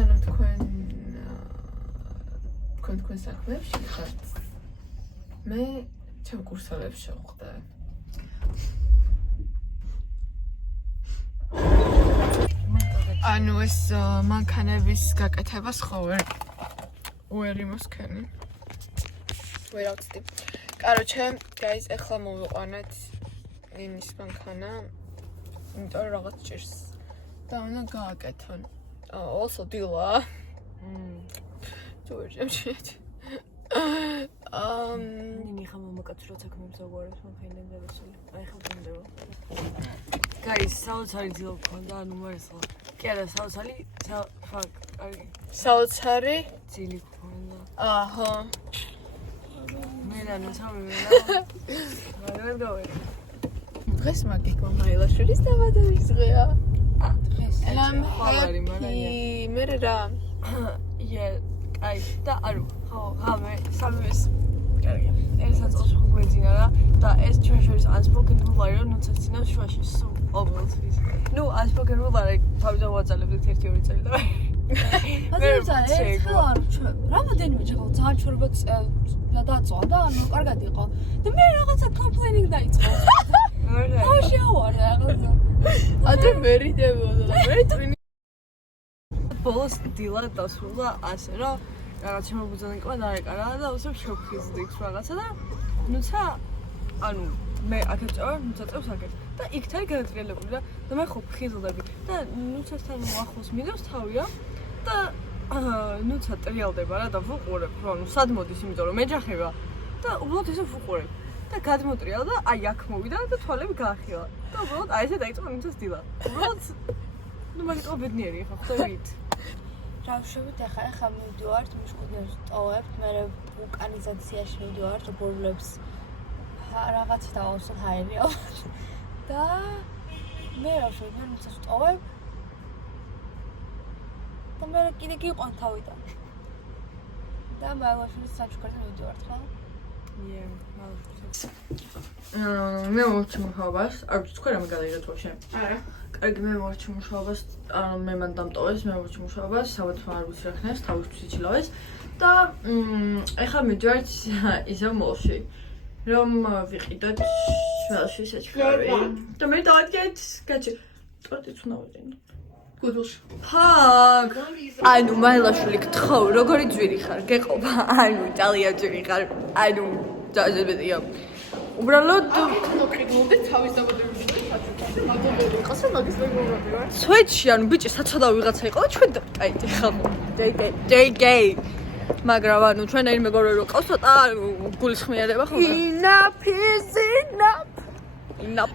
სანამ თქვენ საქმეებში ხართ მე ჩემ კურსელებს შევხვდე ანუ ეს მანქანების გაკეთებას ხო ვერ იმოსქენი ვერ ავწდი კაროჩე guys ეხლა მოვიყვანეთ იმის მანქანა იმიტომ რომ რაღაც ჭირს და უნდა გააკეთონ also დილა ჯორჯიეთ ნინი ხა მომაკაცრო საქმეებს აგვარებს მანქანა დავასული აი ხა გუნდება guys საოცარი დილა გქონდა ანუ მართლა კი არა საოცარი ფაკ კარგი საოცარი ძილი გქონდა აჰა მერანო სამი მერა გავე დღეს მაგიკო მაილაშვილის დაბადების დღეა დღეს ხალარი მე რა აი და არო ხო ღამე სამეს კარგი ეს აწოლში ხო გვეძინა რა და ეს ჩვენ შორის unspoken rule არის რომ ნუცაცინავს შუაში სულ ყოველთვის ნუ unspoken rule არის თავიდან ვაწალებდით 1-2 წელი და მე რამოდენიმე ჩახალ ძალიან ჩვეულებრივ დაწვა და ანუ კარგად იყო და მე რაღაცა complaining დაიწყო რა შეავარე რაღაცა ადრე მერიდებოდა და მე ტვინი ბოლოს დილა დასრულდა ასე რომ რაღაც შემოგვიძანიკვა დაეკარა და უსებ შევხიზდით რაღაცა და ნუცა ანუ მე აქეთ წავ ნუცა წავს აქეთ და იქთან გადატრიალებული და მე ხო ხიზლდები და ნუცასთან ახლოს მინდავს თავია და ნუცა ტრიალდება რა და ვუყურებ რომ სად მოდის იმიტომ რომ მეჯახება და უბრალოდ ესე ვუყურებ და გადმოტრიალ და აი აქ მოვიდა და თვალები გაახილა და უბრალოდ აი ესე დაიწყო ნუცას დილა უბრალოდ ნუ მაგიტო ბედნიერი ხა ხვდებით რავშებით ახლა მივდივართ მშკუდნებს ტოვებთ მე ვულკანიზაციაში მივდივართ ბორბლებს რაღაც დავასულ ჰაერია და მე რავშებით მე ნუცას ტოვებ და მე კიდე გიყვან თავიდან და მაილაშვილის საჩუქართან მივდივართ ხო? მე მოვარჩი მუშაობას, არ ვიცი თქვენ რამე გადაიღეთ ვაფშე? არა. კარგი, მე მოვარჩი მუშაობას, ანუ მე მან დამტოვეს, მე მოვარჩი მუშაობას, საბათმა არ ვიცი რა ხნეს, თავისთვის იჩილავეს და ეხლა მივდივართ ისევ მოლში, რომ ვიყიდოთ შველში საჩქარი და მე დავადგეთ, კაცი, ტორტიც უნდა ვიყიდო. გუდულში. ფაკ. ანუ მაილაშვილი გთხოვ, როგორი ძვირი ხარ? გეყობა? ანუ ძალიან ძვირი ხარ. ანუ დაჟებედია. უბრალოდ მოკიდმოდი თავის დაბადების დღეს საჩუქარზე, მაგობები იყოს, რომ მაგის მეგობრები ვარ. სვეჩი, ანუ ბიჭი საცოდავ ვიღაცა იყო და ჩვენ აი ხალხო. JK. მაგრამ ანუ ჩვენერი მეგობრები რო ყავს ცოტა გულისხმიერება ხო? Enough is enough.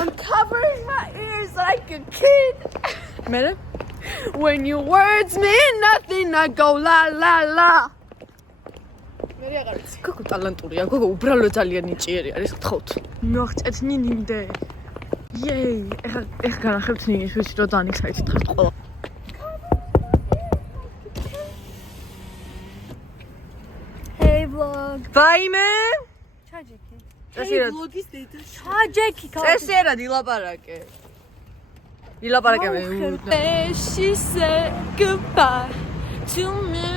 I'm covering my ears like a kid. მერე When your words mean nothing, I go la la la. მე აღარ ვიცი. გოგო ტალანტურია, გოგო უბრალოდ ძალიან ნიჭიერი არის, გთხოვთ. მივახჭეთ ნინინდე. Yay! ეხა განახებთ ნინის ვიცი რომ დაანიქსაით ხართ ყველა. Hey vlog. Vaime! ჩაჯექი. წესიერად. ბლოგის დედა. ჩაჯექი კაცი. წესიერად ილაპარაკე. ილაპარაკე მე. She said goodbye to me.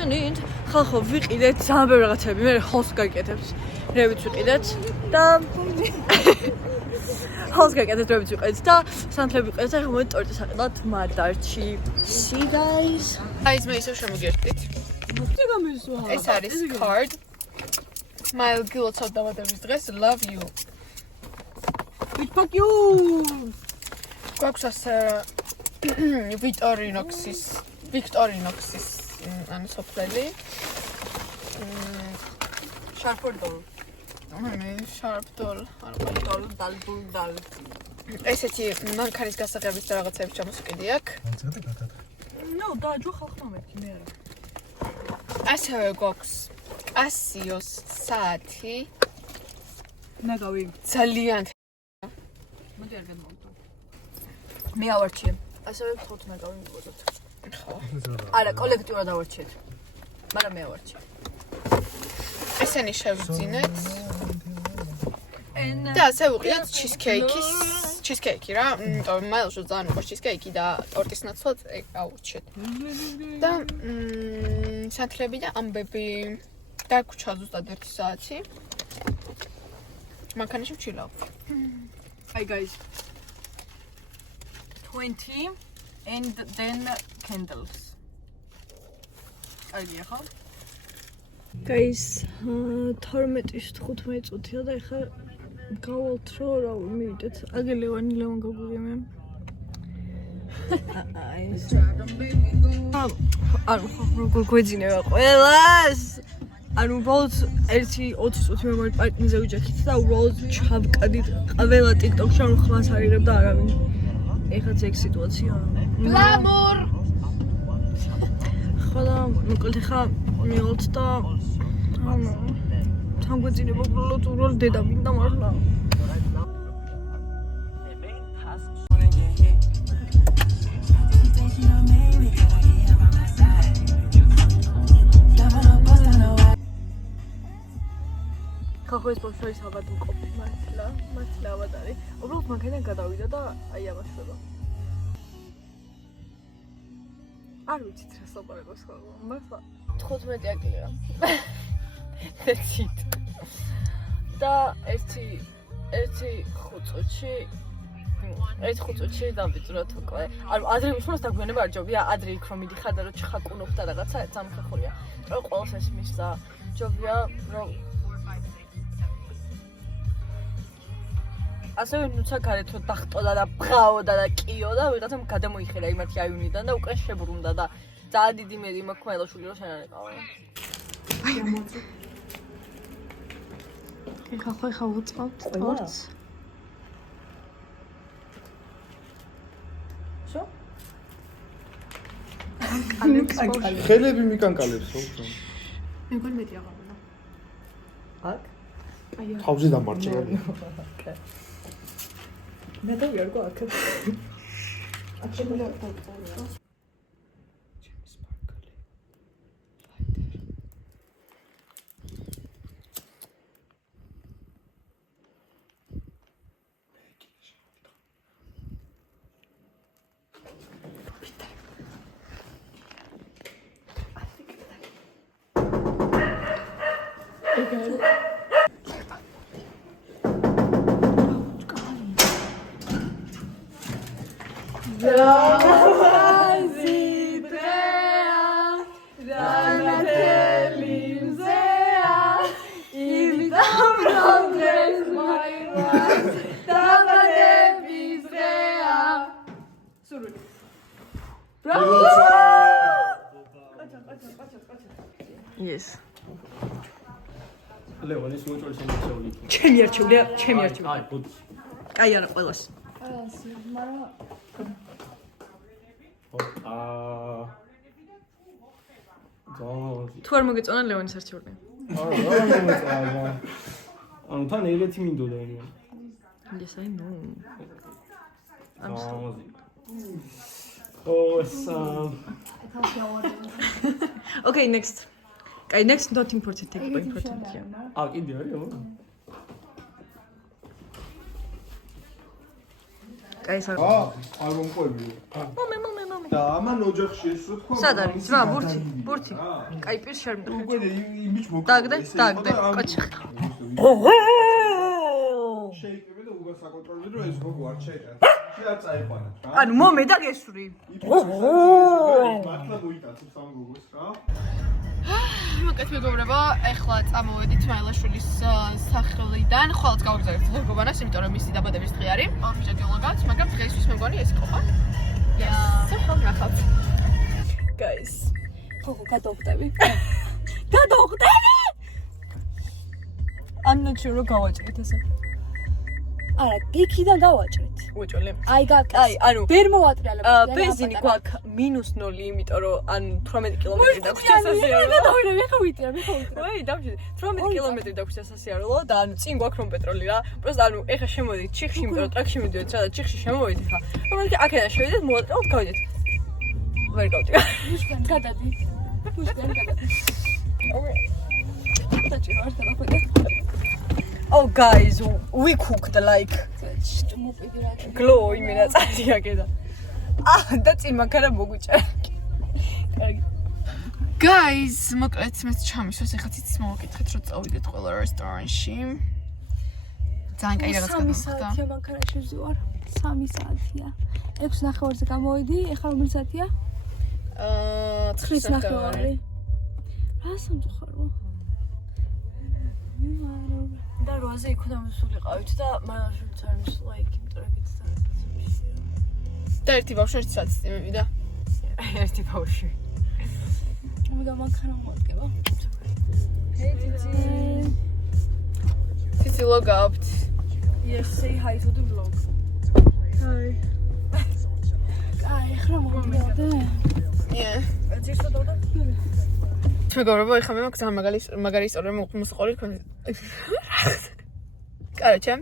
ხალხო ვიყიდეთ ძალიან ბევრი რაღაცები, მე ჰოლს გაკეთებს. რევიც ვიყიდეთ და ჰოლს გაკეთეთ, რევიც ვიყიდეთ და სანთლები ვიყიდეთ, ახლა მოდი ტორტი საყიდოთ მადარჩი. See guys. Guys, მე ისევ შემოგერთით. მოდი გამიზვა. ეს არის card. მაილ გილოცავ დაბადების დღეს, love you. Fuck you. გვაქვს ასე ვიქტორინოქსის ანუ სოფლელი. შარფორდოლ. მე შარფდოლ, არბალდოლ, დალბულდალ. ესეთი მანქანის გასაღების და რაღაცების ჩამოსყიდი აქვს. ნო, დაჯო ხალხმა მეთქი მე არა. ასევე გვაქვს კასიოს საათი. ნაგავი. ძალიან მოდი არ გადმოვიდო. მე ავარჩიე. ასევე ვთხოვთ ნაგავი მიყოდოთ. ხო. არა, კოლექტიურად ავარჩიეთ. მაგრამ მე ავარჩიე. ესენი შევძინეთ. და ასე ვიყიდოთ ჩიზკეიკი რა, იმიტომ მაილშო ძალიან უყვარს ჩიზკეიკი და ტორტის ნაცვლად ეგ აურჩეთ. და სანთლები და ამბები დაგვრჩა ზუსტად 1 საათი. მანქანაში ვჩილავ. Hi guys. 20 and then candles. Აი ხა? Guys, 12-ის 15 წუთია და ეხლა გავალთ რო რა მივიდეთ. აგე ლევან გაგვიგე მე. ანუ როგორ გვეძინება ყველას? ანუ უბრალოდ 1-20 წუთი მე პარკინგზე ვიჯექით და უბრალოდ ჩავკადით ყველა TikTok-ში რომ ხმას არიღებდა არავინ. ეხლა ეგ სიტუაცია. გლამურ. ხოდა მოკლედ ეხლა მივალთ და ანუ სამგვეძინება უბრალოდ დედა მინდა მართლა. ხახოს ბავშვების ალბათ მყოფი მართლა ავადარი. უბრალოდ მანქანიდან გადავიდა და აი ამაშვება. არ ვიცით რა საპარაკოს ხოლმე. მართლა 15 აკლიო. ეცით. და ერთი ხუწუჩი დავიწურათ უკვე. ანუ ადრე მისმოს დაგვიანება არ ჯობია, ადრე იქ რომ მიდიხარ და რომ ჩხაკუნობ და რაღაცა სამხახურია. რომ ყოველს ეს მისცა ჯობია რომ ასევე ნუცა გარეთ რომ დახტოდა და ბღაოდა და კიოდა, ვიღაცამ გადამოიხერა იმათი აივნიდან და უკან შებრუნდა და ძალიან დიდი მედი მაქვს მელოშვილი რომ შენ არ ეყავა. აი ამოწე. ეხა უწყობთ ტორტს. შო? ხელები მიკანკალებს ხო? მე გონ მეტი აღავნა. აქ? აი თავზე დამარჩა. მე დავიარგო აქ. აქ შემიძლია Yes. ლევან ის მოჭრილი შემოწეული. ჩემი არჩეულია, ჩემი არჩეულია. აი, ბუდი. აი არა ყველას. თუ არ მოგეწონა ლევანის არჩეული. ანუ თან ეგეთი მინდოდა იმენ. Yes, I know. I'm sorry. Oh, Okay, next. Okay, next not important, take important. აა კიდე არის აბა. კაი სა. არ მომყვები. მომე. და ამან ოჯახში ეს რო თქვა. სად არის? ძმა, ბურთი. კაი პირს შარ მიდახარ. უკვე იმიჯ მოკლა. დაგდე, კოჩი. შეიკრიბე და უგა საკონტროლო რომ ეს გოგო არ შეეკრა. არ წაიყვანა რა. ანუ მომე და გესვრი. მართლა მოიტაცებს ამ გოგოს რა. მოკეთ მეგობრებო, ეხლა წამოვედით მაილაშვილის სახლიდან. ხვალთ გავაგზავნეთ გოგონას, იმიტომ რომ მისი დაბადების დღე არის. ორფიჯადიოლოგად, მაგრამ დღეისთვის მე მგონი ეს იყო, ხო? Yes. ხო, ნახავთ. Guys. ხო, გადავხტები. გადავხტები! I'm not sure რომ გავაჭრით ესე. არა, იქიდან გავაჭრით. უჭოლე. აი, ანუ ვერ მოვატრიალებთ. ბენზინი გვაქვს -0, იმიტომ რომ ან 18 კილომეტრი დაგვჭირდა სასიარულო. მე ხავიტია. ვაი, დავჭირდა. 18 კილომეტრი დაგვჭირდა სასიარულო და ანუ წინ გვაქვს რომ პეტროლი რა. პროსტ ანუ ეხა შემოვიდით ჩიხში, იმიტომ რომ ტრაქში მიდივართ, სადაც ჩიხში შემოვიდით ხა. რომელიც აქედან შევიდეთ, მოვატრიალოთ, გავიდეთ. ვერ გავჭირდა. მუშკენ გადადი. ოკეი. დაჭირო არ დაახვიდე. Oh guys, we cooked like მოპედი რა. glow იმენა წარია კიდე. და წიმაქარა მოგვიჭერა. კარგი. Guys, მოკლედ მეც ჩამისვას ეხლა ციც მოვაკითხეთ რომ წავიდეთ ყველა რესტორანში. ძალიან კაი რაღაც გამოვიდა. 3 გადმოხდა. საათია მანქანაში ვზივარ. 3 საათია. 6:30-ზე გამოვიდი, ეხლა რომელი საათია? 9:30. რა სამწუხარო. და 8-ზე იქ უნდა მისულიყავით და მანაშულიც არ მისულა იქ, იმიტომ რომ გიცდა. და ერთი ბავშვი ერთი საათი წიმევიდა. ერთი ბავშვი. მომდა მანქანა მოადგება. Hey Titi. Titi log out. Yes, say hi to the vlog. აი, ეხლა მოვიდე. Yeah. ეს ის და მეგობრებო, ეხლა მე მაგ მაგარი ისტორია მოსყოლი თქვენ. Короче,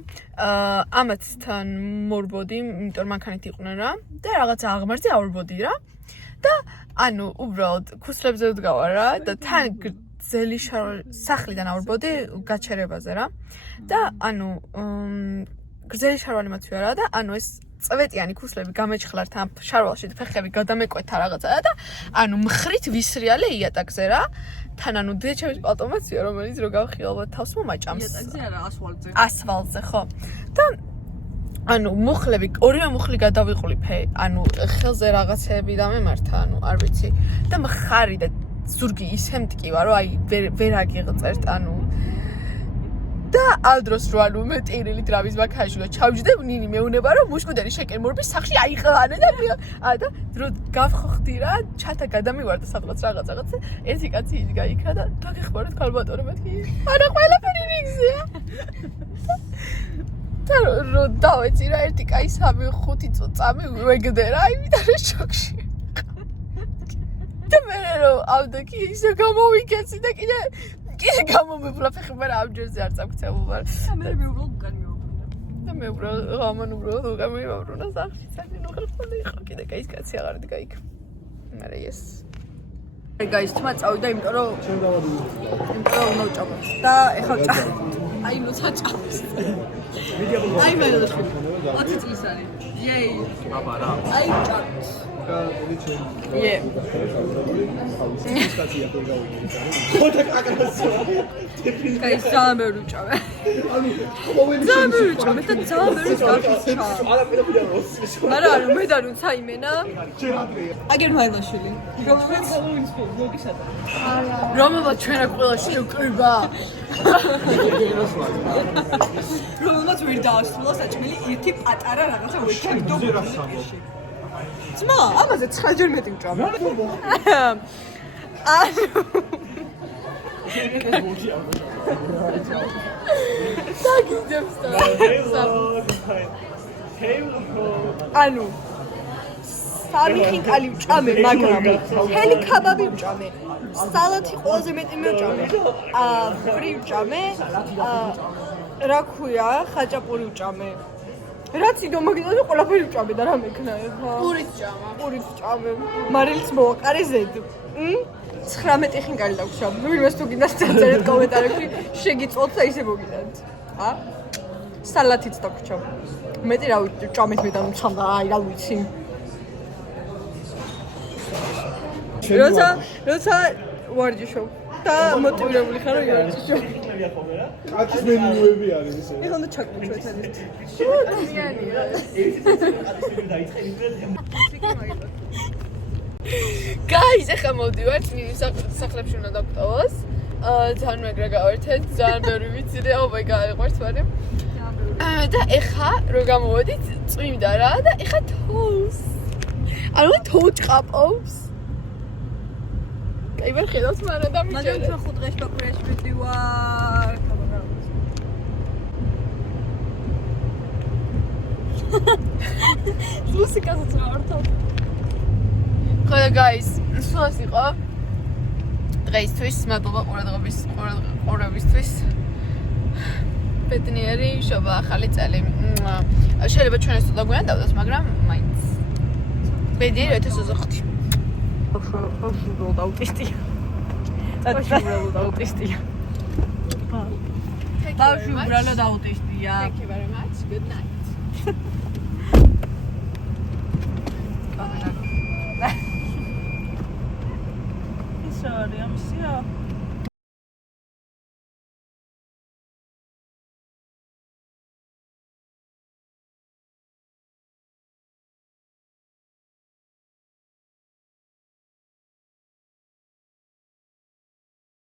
ამათთან მორბოდი, იმიტომ რომ მანქანით იყვნენ რა და რაღაცა აღმართზე ავრბოდი რა. და ანუ უბრალოდ ქუსლებზე ვდგავარ რა და თან გრძელი სახლიდან ავრბოდი გაჩერებაზე რა. და ანუ გრძელი შარვალი მათვია რა და ანუ ეს წვეტიანი ქუსლები გამეჩხლართ ამ შარვალში ფეხები გადამეკვეთა რაღაცა და ანუ მხრით ვისრიალე იატაკზე რა. თან ანუ დეჩების პალტომაცია რომელიც რო გავხი ალბათ თავს მომაჭამს. იატაკზე არა, ასვალზე. ასფალტზე ხო. და ანუ მუხლები, ორივე მუხლი გადავიყლიფე, ანუ ხელზე რაღაცები დამემართა, ანუ არ ვიცი. და მხარი და ზურგი ისე მტკივა, რომ აი ვერ აგიღწერთ, ანუ და ალდროს რო ანუ მე ტირილი დრავის მაქაში და ჩავჯდე ნინი მეუნება რომ მუშკუდერი შეკერმორბის სახში აიყლანე და და რო გავხოხდი რა ჩათა გადამივარდა სადღაც რაღაცა ერთი კაცი იდგა იქა და დაგეხმაროთ ქალბატონო მეთქი არა ყველაფერი რიგზეა და რო დავეცი რა ერთი კაი 3-5 წამი ვეგდე რა იმით არის შოქში და მე რომ ავდექი ისე გამოვიკეცი და კიდე გამომებლა ფეხი მაგრამ ამჯერზე არ წაგქცეულვარ და მე უბრალოდ უკან მივაბრუნა და მე უბრალოდ უკან მივაბრუნა სახში საერთოდ ნუ ხელფონი იყო კიდე კაის კაცი აღარ დგა იქ მაგრამ ეს Hey guys, თმა წავიდა იმიტომ რომ უნდა ვჭამოთ და ეხლა აი ნუცა ჭამს აი მე რა ხარ 20 წლის არის იეი აბა რა აი ჭამს იე კაი სამერუ ჭამე სამერუ ჭამე და სამერუ გაქიჩა არა არა მე და ნუცა იმენა აგერ მაილოშილი რომელიც რომელმაც ჩვენ აქ ყველა შევკრიბა რომელმაც ვერ დაასრულა საჭმელი ერთი პატარა რაღაცა ვექებდო ძმა ამაზე 9 ჯერ მეტი ვჭამე ანუ სამი ხინკალი ვჭამე მაგრამ მთელი ქაბაბი ვჭამე სალათი ყველაზე მეტი მივჭამე ფრი ვჭამე რა ქვია ხაჭაპური ვჭამე რაც იდო მაგიტო ყველაფერი ვჭამე და რა მექნა ეხლა პურით ვჭამე მარილიც მოვაყარე ზედ 19 ხინკალი დაგვრჩა ვინმეს თუ გინდა წერეთ კომენტარებში შეგიწოთ და ისე მოგიდათ სალათიც დაგვრჩა მეტი რა ვჭამეთ მე და მცამდა აი რა ვიცი როცა ვარჯიშობ და მოტივირებული ხარ რომ ვარჯიშობ. კაცის მენიუები არის ესე. ეხლა უნდა ჩაკუჩო ეს არის. Guys, ეხლა მოვდივართ სახლებში უნდა დავტოვოს. ძალიან მაგრა გავერთეთ, ძალიან ბევრი ვიცი და oh my god, ყურთ მაგრამ. და ეხლა რო გამოვედით, წვიმდა რა და ეხლა თოვს. ანუ თოვ ჭყაპავს. აი ვერ ხედავს მაგრამ დამიჭერე. მაგრამ ჩვენ 5 დღეში ბაქურიაში ვიდივარ. მუსიკასაც ვართავ. ხოლო guys, სულაც იყო დღეისთვის, მადლობა ყურებისთვის. ბედნიერი შობა ახალი წელი. შეიძლება ჩვენ ეს თუ დაგვიანდავდეთ, მაგრამ მაინც. ბედნიერი 2020. ბავშვი აუტისტია. ბავშვი აუტისტია. ბავშვი უბრალოდ აუტისტია. Thank you very much. Good night. ის არის ამისია?